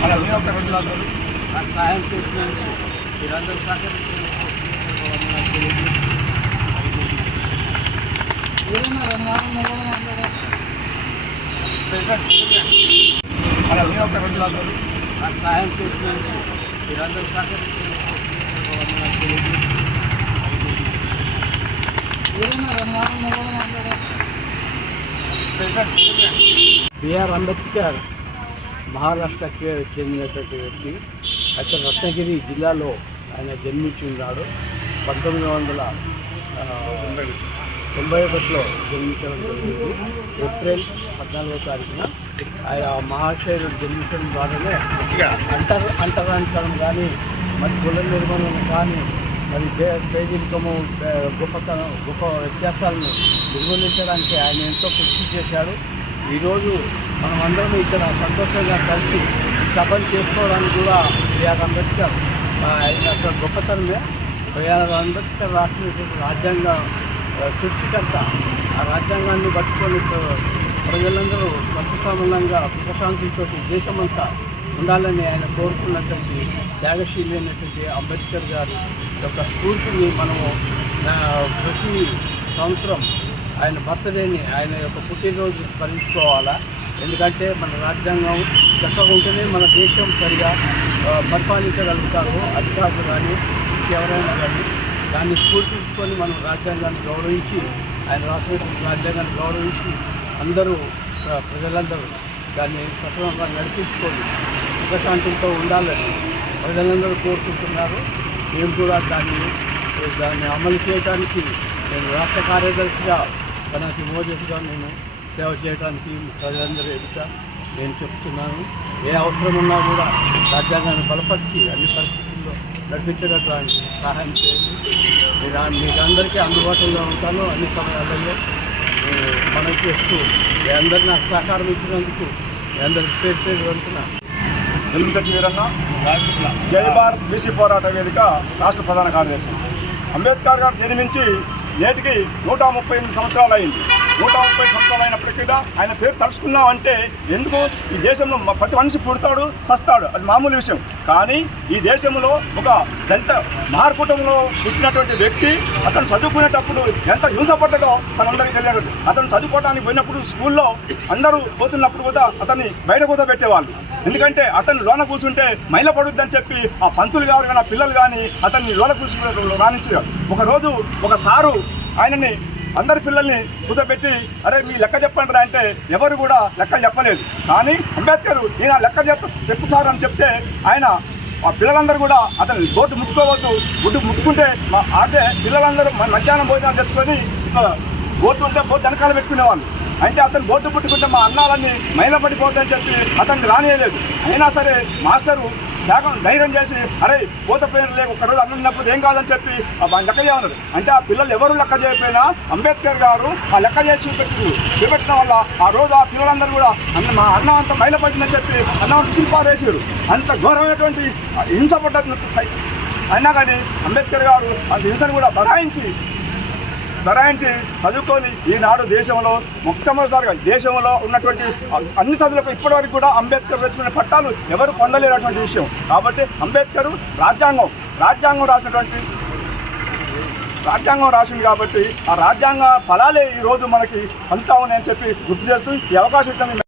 అలా మీరు ఒక రెండు లాగా సహాయం చేసినందుకు మీరందరూ సహకరించినందుకు అలా మీరు ఒక రెండు లాగా నాకు సహాయం చేసినందుకు మీరందరూ సహకరించినందుకు బిఆర్ అంబేద్కర్ మహారాష్ట్రకి చెందినటువంటి వ్యక్తి. అతను రత్నగిరి జిల్లాలో ఆయన జన్మించి ఉన్నాడు. పంతొమ్మిది వందల ఆ, తొంభై ఒకటిలో జన్మించడం జరిగింది. ఏప్రిల్ పద్నాలుగో తారీఖున ఆయన మహాశయుడు జన్మించడం ద్వారానే అంతర్ అంటరాంతరం కానీ మరి కుల నిర్మాణం కానీ మరి పేదరికము గొప్పతనం గొప్ప వ్యత్యాసాలను నిర్మూలించడానికి ఆయన ఎంతో కృషి చేశాడు. ఈరోజు మనం అందరం ఇక్కడ సంతోషంగా కలిసి సభలు సభను చేసుకోవడానికి కూడా బిఆర్ అంబేద్కర్ ఆయన యొక్క గొప్పతనమే. బిఆర్ అంబేద్కర్ రాసినటువంటి రాజ్యాంగ సృష్టికర్త. ఆ రాజ్యాంగాన్ని పట్టుకొని ప్రజలందరూ స్వచ్ఛసామలంగా సుఖశాంతితో దేశమంతా ఉండాలని ఆయన కోరుకున్నటువంటి త్యాగశీలైనటువంటి అంబేద్కర్ గారి యొక్క స్ఫూర్తిని మనము ప్రతి సంవత్సరం ఆయన బర్త్డేని ఆయన యొక్క పుట్టినరోజు స్మరించుకోవాలా? ఎందుకంటే మన రాజ్యాంగం చక్కగా ఉంటేనే మన దేశం సరిగా పరిపాలించగలుగుతారు అధికారులు కానీ ఎవరైనా కానీ దాన్ని స్ఫూర్తించుకొని మనం రాజ్యాంగాన్ని గౌరవించి ఆయన రాసినటువంటి రాజ్యాంగాన్ని గౌరవించి అందరూ ప్ర- ప్రజలందరూ దాన్ని సక్రమంగా నడిపించుకొని సుఖశాంతులతో ఉండాలని ప్రజలందరూ కోరుకుంటున్నారు. మేము కూడా దాన్ని దాన్ని అమలు చేయడానికి నేను రాష్ట్ర కార్యదర్శిగా తనకి మోజెస్గా నేను సేవ చేయడానికి ప్రజలందరూ ఎదుట నేను చెప్తున్నాను. ఏ అవసరం ఉన్నా కూడా రాజ్యాంగాన్ని బలపరిచి అన్ని పరిస్థితుల్లో నడిపించడానికి సహాయం చేయండి. మీరు మీకు అందరికీ అందుబాటులో ఉంటాను అన్ని సమయాలలో. మనం చేస్తూ మీ అందరు నాకు సహకారం ఇచ్చినందుకు మీ అందరికి పేరు పేరు వంతున్నా వెలుగుతట్టి వీరన్న జై భారత్ బీసీ పోరాట వేదిక రాష్ట్ర ప్రధాన కార్యదర్శి. అంబేద్కర్ గారు జన్మించి నేటికి నూట ముప్పై ఎనిమిది సంవత్సరాలు అయింది నూట ముప్పై సంవత్సరాలు అయినప్పటికీ కూడా ఆయన పేరు తలుచుకున్నామంటే ఎందుకు? ఈ దేశంలో ప్రతి మనిషి పుడతాడు చస్తాడు. అది మామూలు విషయం. కానీ ఈ దేశంలో ఒక దళిత మహార్కుటంలో పుట్టినటువంటి వ్యక్తి అతను చదువుకునేటప్పుడు ఎంత హింసపడ్డదో తనందరికీ తెలియదు. అతను చదువుకోవడానికి పోయినప్పుడు స్కూల్లో అందరూ పోతున్నప్పుడు కూడా అతన్ని బయట కూర్చోబెట్టేవాళ్ళు. ఎందుకంటే అతను లోన కూర్చుంటే మైల పడుద్దని చెప్పి ఆ పంతులు గారు కానీ ఆ పిల్లలు కానీ అతన్ని లోన కూర్చుని రాణించారు ఒకరోజు ఒక సారు ఆయనని అందరి పిల్లల్ని కూర్చోబెట్టి అరే మీ లెక్క చెప్పండి రా అంటే ఎవరు కూడా లెక్క చెప్పలేదు. కానీ అంబేద్కర్ నేను లెక్క చెప్ప చెప్పు సార్ అని చెప్తే ఆయన ఆ పిల్లలందరూ కూడా అతను బోర్డు ముట్టుకోవద్దు గుడ్డు ముట్టుకుంటే మా అంటే పిల్లలందరూ మధ్యాహ్నం భోజనాలు తెచ్చుకొని బోర్డు ఉంటే బోర్డు వెనకాల పెట్టుకునేవాళ్ళు. అంటే అతను బోర్డు పుట్టుకుంటే మా అన్నాలన్నీ మైలపడిపోతాయని చెప్పి అతన్ని రానియలేదు. అయినా సరే మాస్టరు త్యాగం ధైర్యం చేసి అరే పోత పేరు లేక ఒకరోజు అన్నం లేకపోతే ఏం కాదని చెప్పి ఆ లెక్క చేయమన్నారు అంటే ఆ పిల్లలు ఎవరు లెక్క చేయకపోయినా అంబేద్కర్ గారు ఆ లెక్క చేసి చూపెట్టారు చూపెట్టడం వల్ల ఆ రోజు ఆ పిల్లలందరూ కూడా అన్న మా అన్నం అంత మైలపడిందని చెప్పి అన్నం తిరిపారేసారు అంత ఘోరమైనటువంటి హింస పడ్డట్టు అయినా కానీ అంబేద్కర్ గారు ఆ హింసను కూడా బరాయించి బరాయించి చదువుకొని ఈనాడు దేశంలో మొట్టమొదటిసారిగా దేశంలో ఉన్నటువంటి అన్ని చదువులకు ఇప్పటివరకు కూడా అంబేద్కర్ వేసుకునే పట్టాలు ఎవరు పొందలేనటువంటి విషయం. కాబట్టి అంబేద్కర్ రాజ్యాంగం రాజ్యాంగం రాసినటువంటి రాజ్యాంగం రాసింది కాబట్టి ఆ రాజ్యాంగ ఫలాలే ఈరోజు మనకి అంతా ఉన్నాయని చెప్పి గుర్తు చేస్తూ ఈ అవకాశం